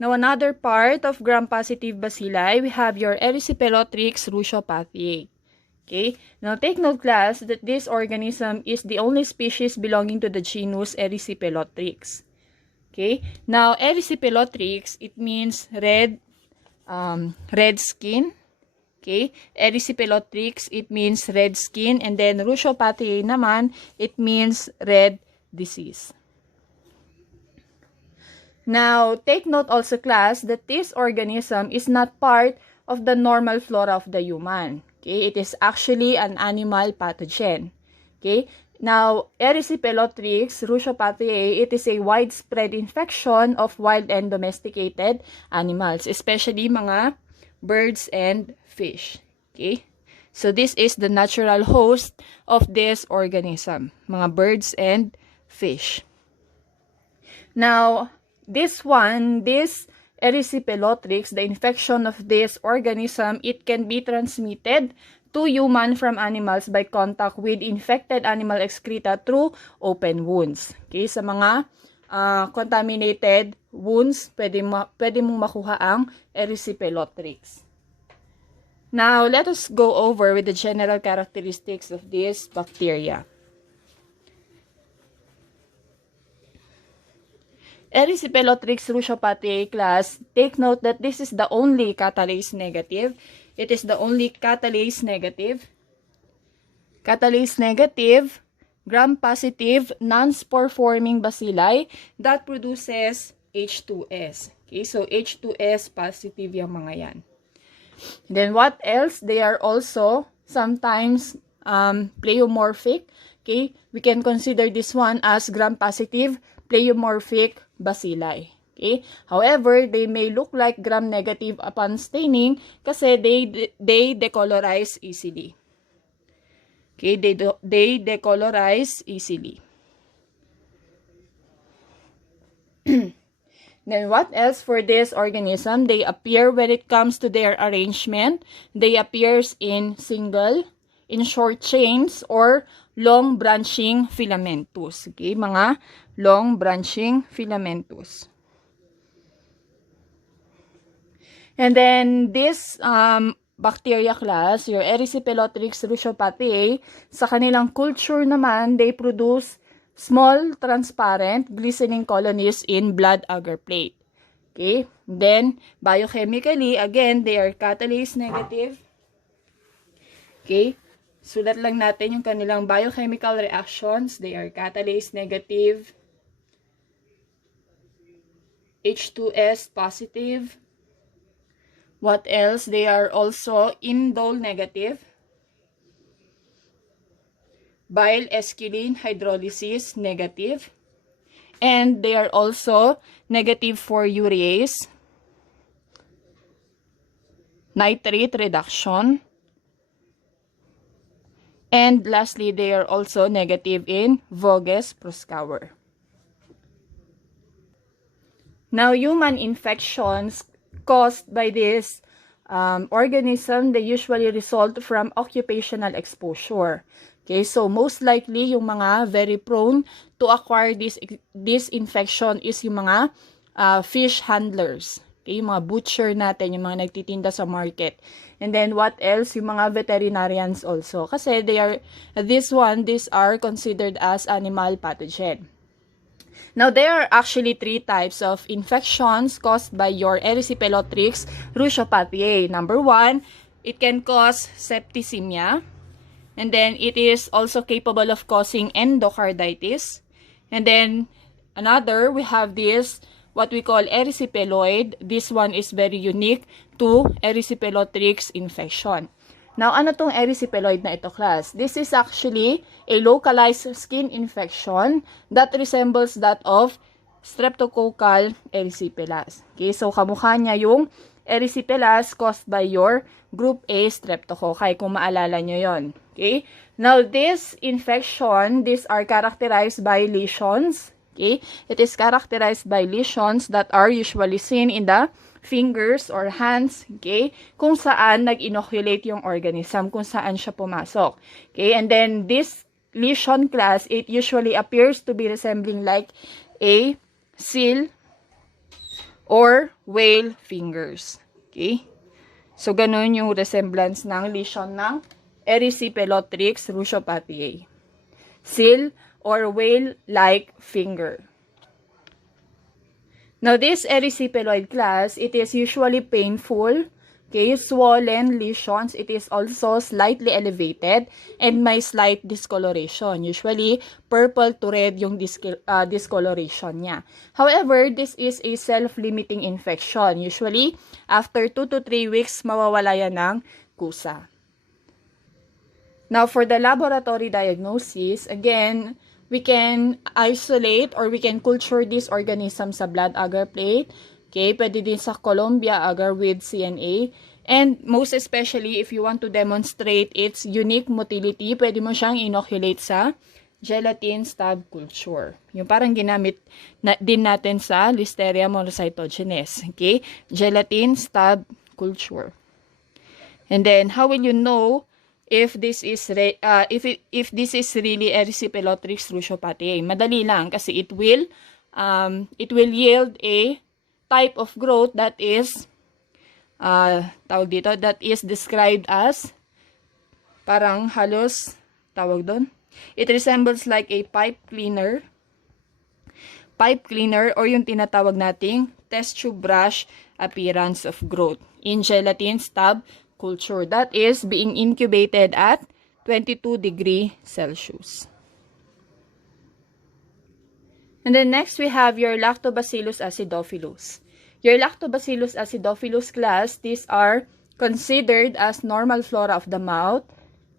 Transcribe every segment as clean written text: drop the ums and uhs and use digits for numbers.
Now, another part of gram-positive bacilli, we have your Erysipelothrix ruchopathiae. Okay, now take note class that this organism is the only species belonging to the genus Erysipelothrix. Okay, now Erysipelothrix, it means red skin. Okay, Erysipelothrix, it means red skin, and then ruchopathiae naman, it means red disease. Now, take note also class that this organism is not part of the normal flora of the human. Okay, it is actually an animal pathogen. Okay, now Erysipelothrix ruchopathiae, it is a widespread infection of wild and domesticated animals, especially mga birds and fish. Okay, so this is the natural host of this organism, mga birds and fish. Now, this Erysipelothrix, the infection of this organism, it can be transmitted to human from animals by contact with infected animal excreta through open wounds. Okay, sa mga contaminated wounds, pwede mong makuha ang Erysipelothrix. Now, let us go over with the general characteristics of this bacteria. Erysipelothrix ruchopathiae class, take note that this is the only catalase negative. It is the only catalase negative, gram-positive, non-spore-forming bacilli that produces H2S. Okay, so H2S positive yung mga yan. Then what else? They are also sometimes pleomorphic. Okay, we can consider this one as gram-positive pleomorphic bacilli. Okay? However, they may look like gram-negative upon staining kasi they decolorize easily. Okay, they decolorize easily. Then what else for this organism? They appear when it comes to their arrangement. They appears in single, in short chains, or long branching filamentous. Okay, mga long branching filamentous. And then this bacteria class, your Erysipelothrix ruchopathiae, sa kanilang culture naman, they produce small, transparent, glistening colonies in blood agar plate. Okay, then biochemically, again, they are catalase negative. Okay, sulat lang natin yung kanilang biochemical reactions. They are catalase negative, H2S positive. What else? They are also indole negative, bile esculin hydrolysis negative, and they are also negative for urease, nitrate reduction, and lastly, they are also negative in Voges proscour. Now, human infections caused by this organism, they usually result from occupational exposure. Okay, so most likely, yung mga very prone to acquire this infection is yung mga fish handlers. Okay, yung mga butcher natin, yung mga nagtitinda sa market. And then what else? Yung mga veterinarians also. Kasi these are considered as animal pathogen. Now, there are actually 3 types of infections caused by your Erysipelothrix ruchopathiae. Number 1, it can cause septicemia. And then, it is also capable of causing endocarditis. And then, another, we have this, what we call erysipeloid. This one is very unique to Erysipelothrix infection. Now, ano tong erysipeloid na ito, class? This is actually a localized skin infection that resembles that of streptococcal erysipelas. Okay, so kamukha niya yung erysipelas caused by your group A streptococci, kung maalala nyo yon. Okay, now this infection, these are characterized by lesions. Okay, it is characterized by lesions that are usually seen in the fingers or hands, okay, kung saan nag-inoculate yung organism, kung saan siya pumasok. Okay, and then this lesion class, it usually appears to be resembling like a seal or whale fingers. Okay? So, ganun yung resemblance ng lesion ng Erysipelothrix ruchopathiae. Seal or whale-like finger. Now, this erysipeloid class, it is usually painful, okay, swollen lesions. It is also slightly elevated and may slight discoloration. Usually, purple to red yung discoloration niya. However, this is a self-limiting infection. Usually, after 2 to 3 weeks, mawawala yan ng kusa. Now, for the laboratory diagnosis, again, we can isolate or we can culture this organism sa blood agar plate. Okay, pwede din sa Columbia agar with CNA. And most especially, if you want to demonstrate its unique motility, pwede mo siyang inoculate sa gelatin stab culture. Yung parang ginamit din natin sa Listeria monocytogenes. Okay, gelatin stab culture. And then, how will you know if this is really Erysipelothrix ruchopathiae? Madali lang kasi it will yield a type of growth that is that is described as parang halos it resembles like a pipe cleaner or yung tinatawag nating test tube brush appearance of growth in gelatin stab culture that is being incubated at 22 degrees Celsius. And then next we have your Lactobacillus acidophilus. Your Lactobacillus acidophilus class, these are considered as normal flora of the mouth,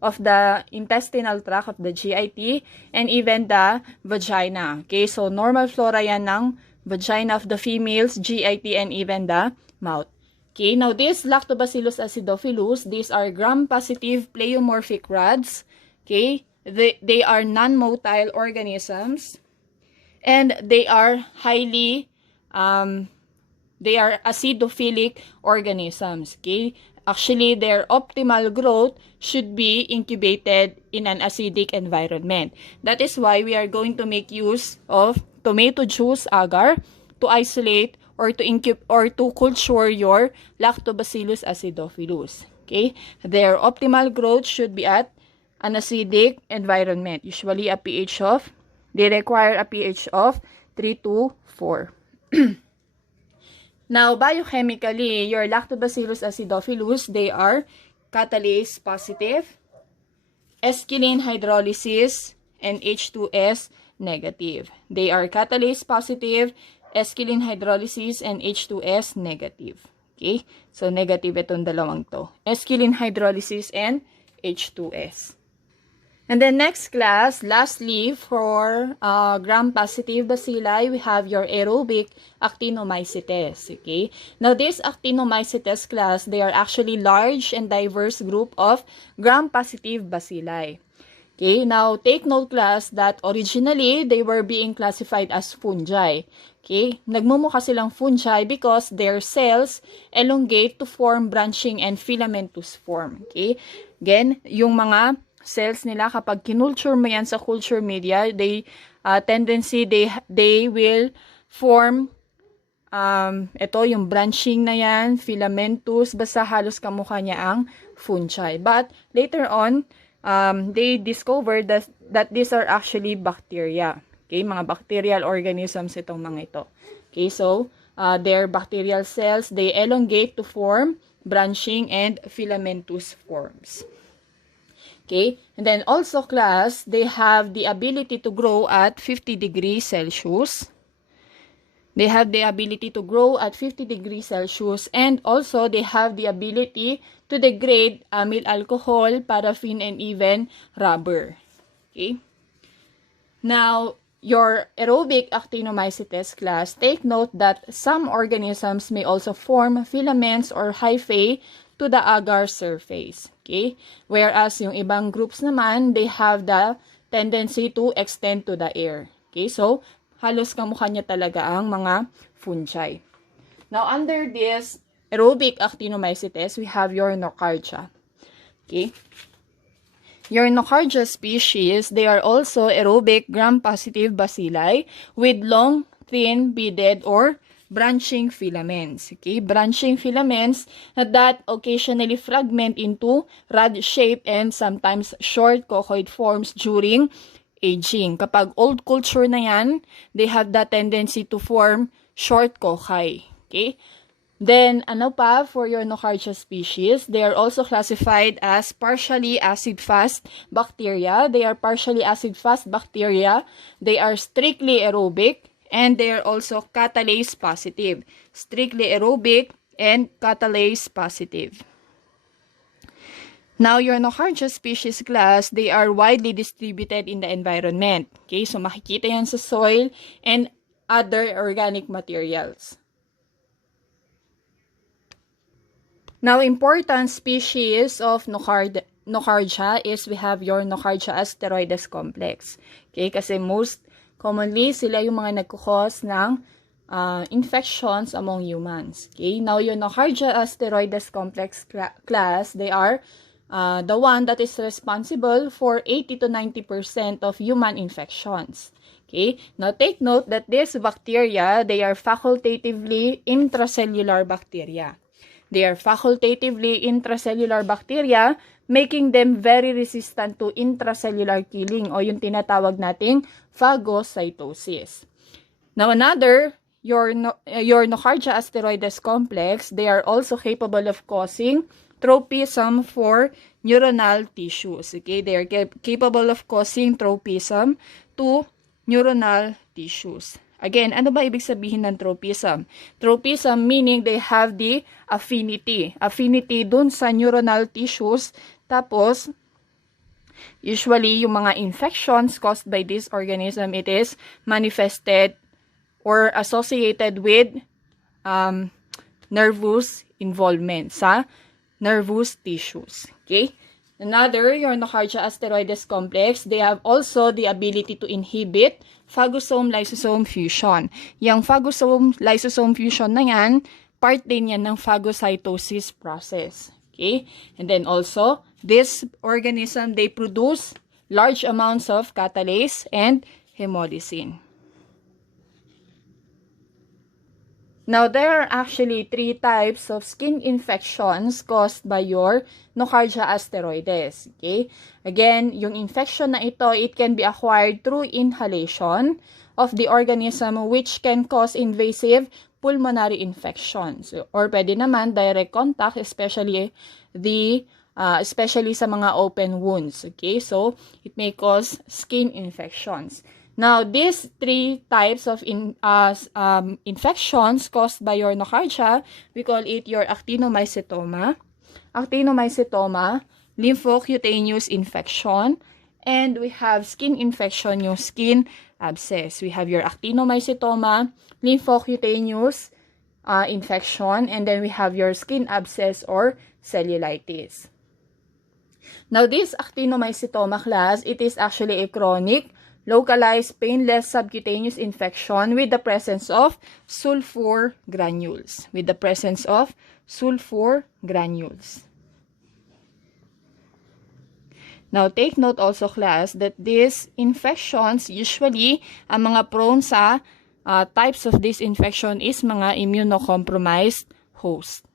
of the intestinal tract, of the GIT, and even the vagina. Okay, so normal flora yan ng vagina of the females, GIT, and even the mouth. Okay, now this Lactobacillus acidophilus, these are gram-positive pleomorphic rods. Okay, they are non-motile organisms, and they are highly, they are acidophilic organisms. Okay, actually their optimal growth should be incubated in an acidic environment. That is why we are going to make use of tomato juice agar to isolate or to culture your Lactobacillus acidophilus. Okay? Their optimal growth should be at an acidic environment. Usually they require a pH of 3 to 4. Now, biochemically, your Lactobacillus acidophilus, they are catalase positive, esquilin hydrolysis, and H2S negative. They are catalase positive, esquilin hydrolysis, and H2S negative. Okay? So, negative itong dalawang to. Esquilin hydrolysis and H2S. And then next class, lastly, for gram-positive bacilli, we have your aerobic actinomycetes. Okay? Now, this actinomycetes class, they are actually large and diverse group of gram-positive bacilli. Okay, now take note class that originally they were being classified as fungi. Okay, nagmumukha silang fungi because their cells elongate to form branching and filamentous form. Okay, again, yung mga cells nila kapag kinulture mo yan sa culture media, they will form ito yung branching na yan, filamentous, basta halos kamukha niya ang fungi. But later on, they discovered that these are actually bacteria. Okay, mga bacterial organisms itong mga ito. Okay, so their bacterial cells, they elongate to form branching and filamentous forms. Okay, and then also class, they have the ability to grow at 50 degrees Celsius. They have the ability to grow at 50 degrees Celsius, and also they have the ability to degrade amyl alcohol, paraffin, and even rubber. Okay? Now, your aerobic actinomycetes class, take note that some organisms may also form filaments or hyphae to the agar surface. Okay? Whereas yung ibang groups naman, they have the tendency to extend to the air. Okay? So, halos kamukha niya talaga ang mga fungi. Now, under this aerobic actinomycetes, we have your Nocardia. Okay? Your Nocardia species, they are also aerobic gram-positive bacilli with long, thin, beaded, or branching filaments. Okay, branching filaments that occasionally fragment into rod shape and sometimes short coccoid forms during aging. Kapag old culture na yan, they have the tendency to form short cocci. Okay? Then, ano pa for your Nocardia species? They are also classified as partially acid-fast bacteria. They are partially acid-fast bacteria. They are strictly aerobic and they are also catalase positive. Strictly aerobic and catalase positive. Now, your Nocardia species class, they are widely distributed in the environment. Okay, so makikita yan sa soil and other organic materials. Now, important species of Nocardia is we have your Nocardia asteroides complex. Okay, kasi most commonly, sila yung mga nagkukos ng infections among humans. Okay, now your Nocardia asteroides complex class, they are the one that is responsible for 80 to 90% of human infections. Okay, now take note that these bacteria, they are facultatively intracellular bacteria. They are facultatively intracellular bacteria, making them very resistant to intracellular killing o yung tinatawag nating phagocytosis. Now another, your Nocardia asteroides complex, they are also capable of causing tropism for neuronal tissues. Okay, they are capable of causing tropism to neuronal tissues. Again, ano ba ibig sabihin ng tropism? Tropism meaning they have the affinity. Affinity dun sa neuronal tissues. Tapos, usually, yung mga infections caused by this organism, it is manifested or associated with nervous involvement sa nervous tissues. Okay? Another, your Nocardia asteroides complex, they have also the ability to inhibit phagosome-lysosome fusion. Yung phagosome-lysosome fusion na yan, part din yan ng phagocytosis process. Okay? And then also, this organism, they produce large amounts of catalase and hemolysin. Now, there are actually 3 types of skin infections caused by your Nocardia asteroides. Okay? Again, yung infection na ito, it can be acquired through inhalation of the organism which can cause invasive pulmonary infections. Or pwede naman direct contact, especially sa mga open wounds. Okay? So, it may cause skin infections. Now, these 3 types of infections caused by your Nocardia, we call it your actinomycetoma, lymphocutaneous infection, and we have skin infection, yung skin abscess. We have your actinomycetoma, lymphocutaneous infection, and then we have your skin abscess or cellulitis. Now, this actinomycetoma class, it is actually a chronic, localized, painless subcutaneous infection with the presence of sulfur granules. Now, take note also, class, that these infections, usually, ang mga prone sa types of this infection is mga immunocompromised host.